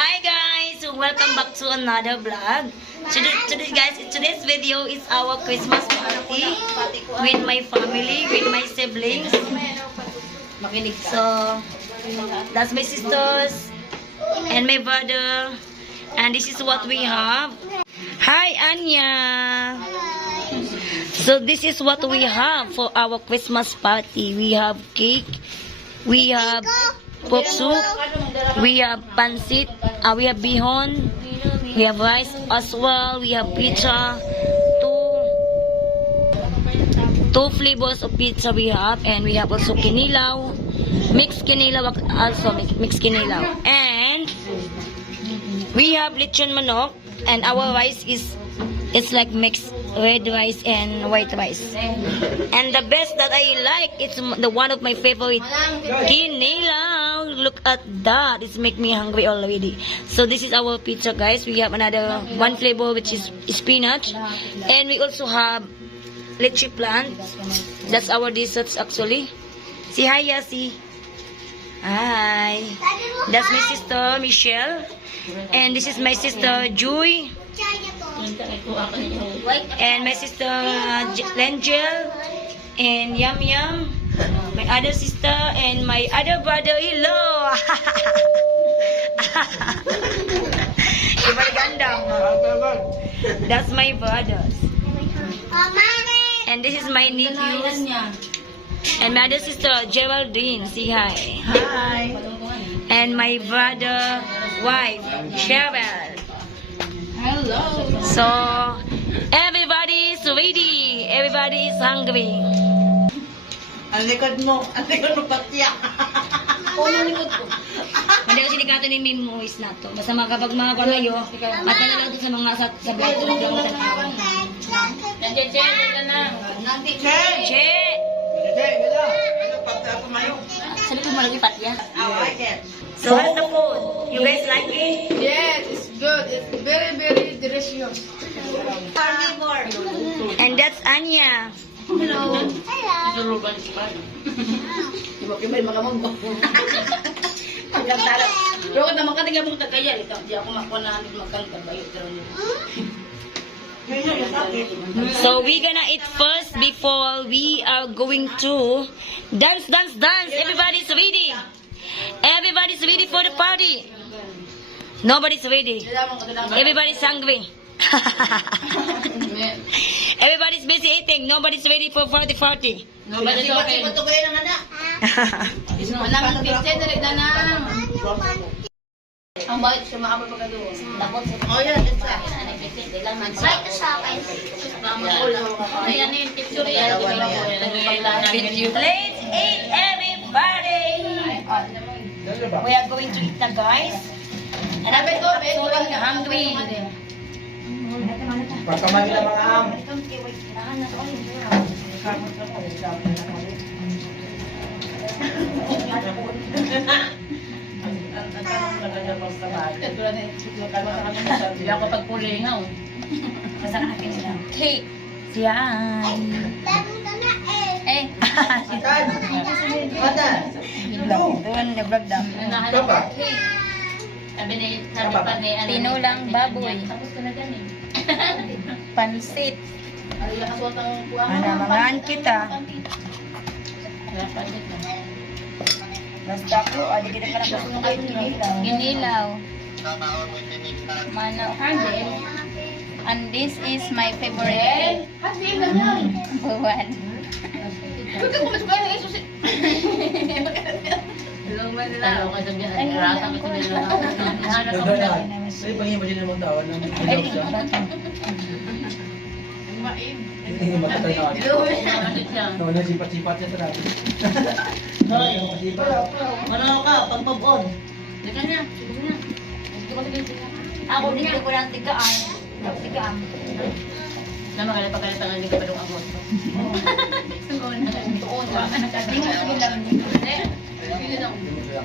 Hi guys, welcome back to another vlog. Today's video is our Christmas party with my family, with my siblings. So that's my sisters and my brother, and this is what we have. Hi Anya. So this is what we have for our Christmas party. We have cake, we have pork soup, we have pansit, we have bihon, we have rice as well, we have pizza, two flavors of pizza we have, and we have also kinilaw, mixed kinilaw also, mixed kinilaw, and we have lechon manok, and our rice is it's like mixed red rice and white rice. And the best that I like, it's the one of my favorite, kinilaw. Look at that, it's make me hungry already. So this is our pizza, guys. We have another one flavor which is spinach, and we also have leche plant. That's our desserts actually. Say hi, Yasi. Hi. That's my sister Michelle, and this is my sister Joy. And my sister Angel and Yum Yum, my other sister and my other brother. Hello. That's my brothers. And this is my nephews and my other sister Geraldine. Say hi. Hi. And my brother wife Cheryl. Hello. So, everybody is ready. Everybody is hungry. Ang likod mo patya. Ang likod ko. Hindi ko sinikato ni Mimuis na to. Basta kapag mga kalayo, at nalala ito sa mga sa vlog ko lang ang tanawa. Nandiyan, Che. Nandiyan na. Che. Sabi ko malagi patya. So, how's the food? You guys like it? Yes, it's good. It's very, very delicious. And that's Anya. Hello. Di ba may mga mong magkantara. Pero kung naman ka nagabong tagaya, di ako makuha na namin magkantara. So we're gonna eat first before we are going to dance. Everybody's ready. Everybody's ready for the party. Nobody's ready. Everybody's hungry. Everybody's busy eating. Nobody's ready for party. Nobody's okay. Manang pizza na rin na. Ang bait siya maabot pa ka doon. Oh, yeah, that's right. Right to sa akin. Ayan yung picture yan. Let's eat, everybody. We are going to eat na, guys. And I'm absolutely hungry. Pagkamali ng mga am. Hindi ako pagpulingaw. Masarap natin sila. Kate. Siyan. Eh. Doon, nag-vlog daw. Pinulang baboy. Pansit. Manamahan kita. Basta ko, adi kita ka lang gusto mo kayo kinilaw. Ginilaw. Manok. And this is my favorite. Buwan. Ay, pangin mo din naman tawag ng ilaw siya. Hindi matatay na ako. Wala sipat-sipat siya sa natin. Ano ka? Pagpabon. Ako din ko lang tigaan. Tigaan. Nama ka na pagkalitangan din ka pa doon agos.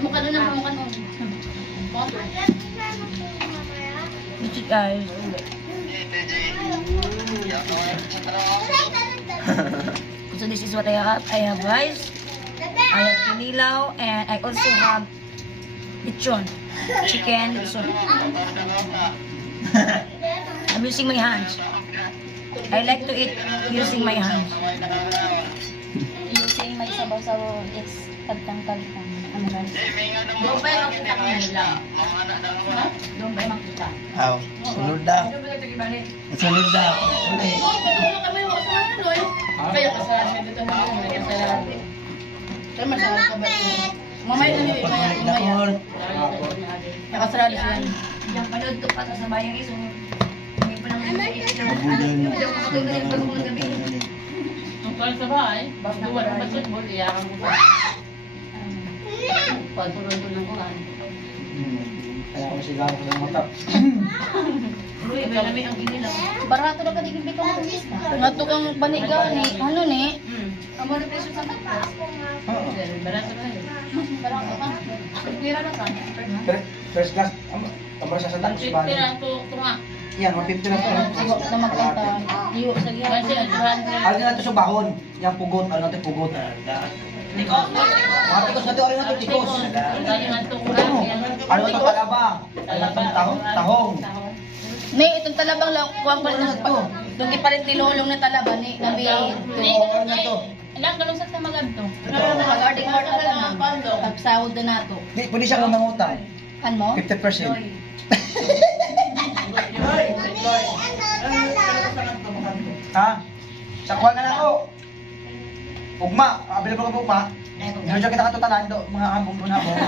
Mukha doon na mukha doon. Guys. So this is what I have. I have rice, I have kinilaw, and I also have lechon. chicken. So, I'm using my hands. I like to eat using my hands. Using may sabaw-sabaw is kaltang-kaltang. Ano ba? Doon ba yung makita ko nila? Ha? Doon ba yung makita? Aw, sunod na. Sunod na. Uli. Kaya kasalanan na dito na ako. Kasalanan. Kaya masalan ka ba ito? Mamay na niyo. Kaya umaya. Nakasarado siya. Yung panood ko pa sa bayang iso. Hindi pa naman Ang pala sa bahay, duwan ang basketball, iyakan ko pa. Pagpulong-tulong ko lang. Kaya ako sigaro ko ng mata. Uy, may lami ang inilaw. Barato na kadigil bitaw ng lista. Nga to kang baniga ni, ano ni? Ang mga presyo sa tapas. Oo. Barato na yun. Barato ka. Pira na ka. First class. Kamara siya sa tax. Pira to nga. Yan, 150 na to. Iwak na magkanta. Iyo sa gihan. Ano na ito sa bahon? Yung pugot. Ano natin pugot? Tikos. Mga tikos na ito. Ano natin tikos? Ano ito kalaba? Ano itong tahong? Ni, itong talabang lang. Kuwang pa rin Ito. Doon di pa rin tilulong na talaba ni. Kami. Ano na ito? Ilang galong sa tamagad to? Magarding court na naman. Pagsahod na nato. Di, pwede siya kang mangutang. Ano mo? 50%. Ha? Sakwa na lang ako. Ugma. Available ka po ugma. Hindi siya kita katutanan do. Mga hambong doon hambong.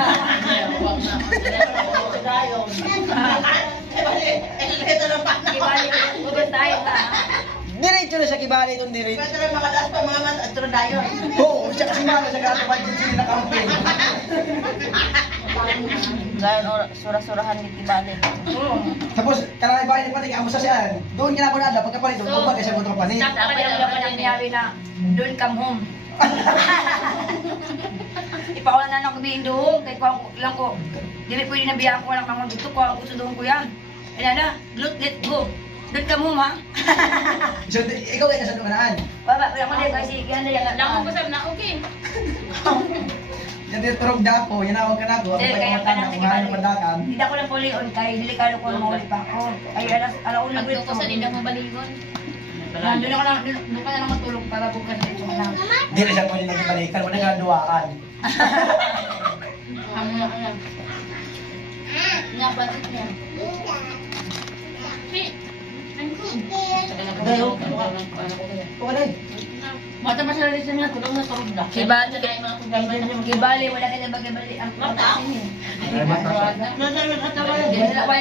Diretso na siya kibali doon diretso. Oo, siya kasi mga sa katupad din sila nakamping. Gayaan surah-surahan ni Tibali. Tapos, kanalay bahay ni Pating, amo sa siyan. Doon kinapon na, pagkapalit doon, bumag siya motor panik. Dapat yung panangyawi na doon come home. Ipaulan na lang ko bihin doon. Kaya ko lang ko. Dili pwede na biyahan ko lang mga dito ko. Ang gusto doon ko yan. Kaya na, let's go. Doon come home ha. So, ikaw kayo nasa dumanaan. Baba, kaya mo din kasi yan na yan. Lang ko sa na okay. Yan din turog dapo, yan awag ka na ako. Dili, kaya pa natin Mga pandakan. Hindi ako lang pulion kay delikado ko mahuli pa ako. Ay, alauna ko Nagdo ko sa nila mo baligon. Doon ako lang, doon ka na lang matulog para bukas dito na. Hindi na siya pwede nagbalikan, wala nga duwaan. Ano na ano. Nga batik niya. Dayo. Wala eh. Mata pa sa reason niya, tulong na tulog na. Kibali, wala ka na bagay-bali. Ang patasin eh.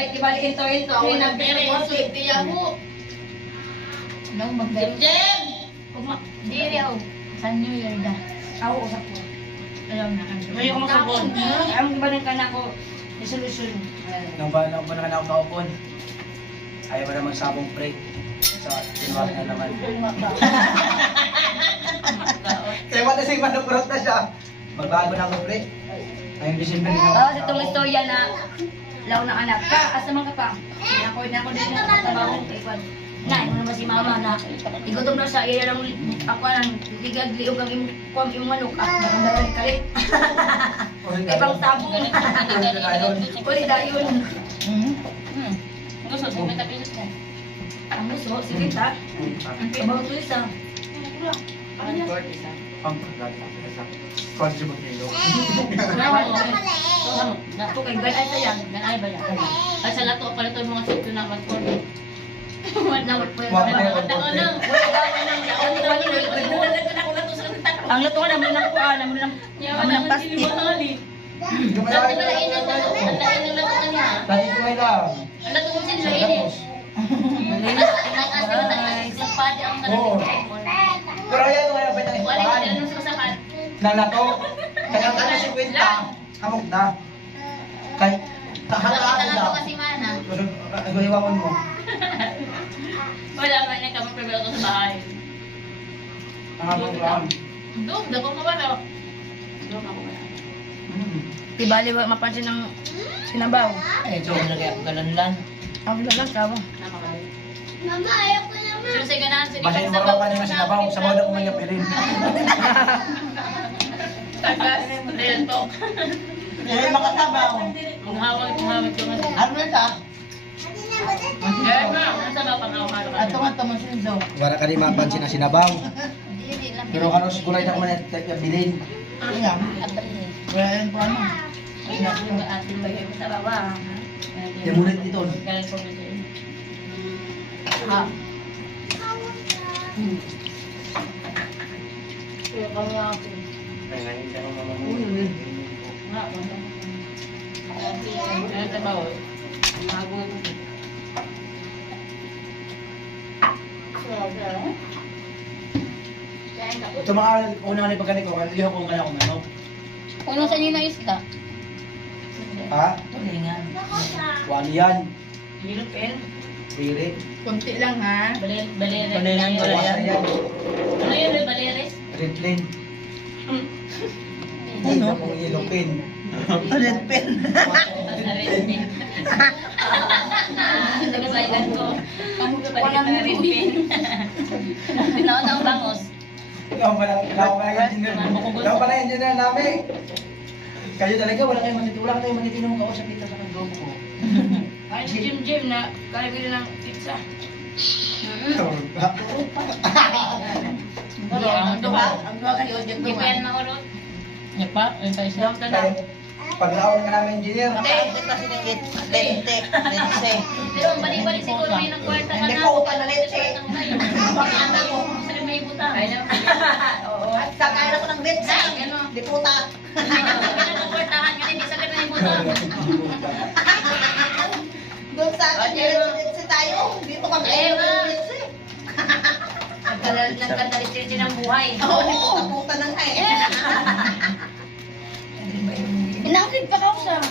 Kibali, ito. Nang mag-dip. Diri ako. Sa New Year da. Ako, usap ko. Alam na. May ako masabon. Ang ba ka na ako, resolution. Nung ba na ako kaupon? Ayaw mo na magsabong pre. So, tinuwag na naman. Kaya wala siyang manuprot na siya. Magbago na ako pre. Ngayong December na ako. Tapos itong istorya na law ng anak ka, asa man ka pa. Ako din na nakatrabaho kay Kwan. Na, mo naman si mama na igutom na siya, iya lang ako lang ligagli og ang imong manok at nakandaran kalit. Ibang sabong. Kuli dayon. Gusto ko may tapilos ko. Ang muso, sige ta. Ang pibaw to isa. Ito kay ganay sa yan. Ganay ba yan? Ay sa lato pala to mga sito na mag-order. Ang luto na mo nang kuan, mo nang pasti. Dati na lain ang lato niya. Lagi ko may lang. Ang lato ko sin lain. Oo. Pero yan nga ba yung ipuan? Nalato. Kaya ka na 50. Kamok na. Kay tahalaan na. mana. Ako iwangon mo. Wala ba na kami pribado ko sa bahay. Ang abong lang. Doon, dako mo ba na? Doon ako ba? Tibali ba mapansin ng sinabaw? Eh, so na kaya kalanlan. Ang lang ka ba? Mama, ayoko naman. Sino sa ganahan sa Basta yung marunong ka nila sinabaw, sa mga na umayap rin. Tagas, real talk. Eh, makasabaw. Ang hawag ko nga. Ano na ta? Kaya nga, nasa ba pang hawag? Ato nga tamasinso. Wala ka rin mapansin na sinabaw. Pero kano siguro na kumain at bilin. Iya. Wala yan po ano. Ating bagay mo sa baba. Yamulit ito. Galing po dito. Ha? Kaya kami ako. Nga, banda. Ano ba? Mago ito. Ito mga una ka na pagkanin ko, kaliho ko kaya kung ano. Kung sa inyo na isda. Ha? Tulingan. Wali yan. European. Piri. Kunti lang ha. Baleres. Kawasan yan. Ano yun? Baleres? Red pin. Ano? Kung yellow pin. Red pen. Nagkasaigan ko. Balik na rin pin. Pinaot ang bangos. Ikaw pala yung engineer namin. Kayo talaga, wala kayong matitulong kausap dito sa grupo ko. Ay, si Jim na kaya bili ng pizza. Ang duha kayo dyan Kipen na ulo. Niya pa? Ay, tayo siya. Paglaon ka namin engineer. Pero balik-balik siguro may nagkwarta ka na. Hindi po, panaletse. Saan may butang? Oo. At sakain ako ng bits. Ano? Di puta. May nagkwartahan ka hindi sa may butang. Doon sa akin, bits tayo. Dito kami. Nagkatalit-talit ng buhay. Oo, puta ng kaya. Inakit pa ka sa.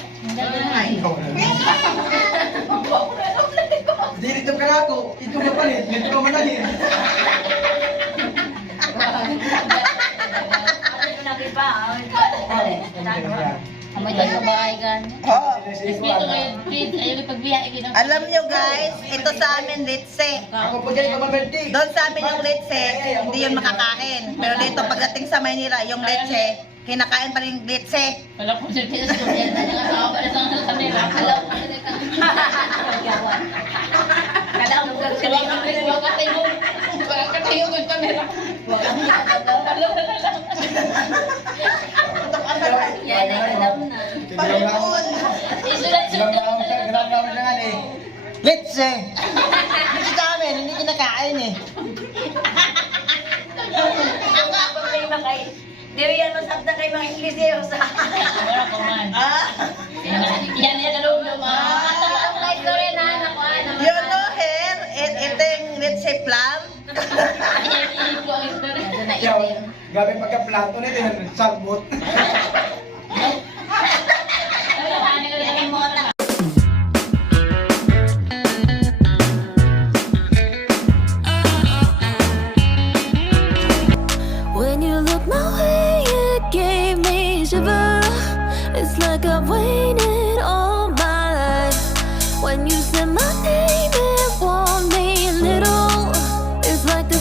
Dito ka na ako. Ito ka palit. Dito ka manalin. May tayo ba ay gan? Alam nyo guys, ito sa amin litse. Ako po dyan, kapaberde. Doon sa amin yung litse, hindi yun makakain. Pero dito pagdating sa Maynila, yung litse, kinakain pa rin yung litse. Wala po siya kinastorya na yung asawa pa sa kamera. Alam ko na gawan. Kada mo ka sila ng wala ka tayo. Wala ka tayo ng kamera. Wala ka tayo. Yan ay alam na. Let's say. Hindi sa amin, hindi kinakain eh. Ang kapag kayo makay. Diri yan masakta kay mga Inglesero sa. Wala ko man. Yan yan lalo mo. Ang life story na anak ko. You know her, ito yung litse plum. Gabi pagka-plato na din, salbot. When you look my way, it gave me shiver. It's like I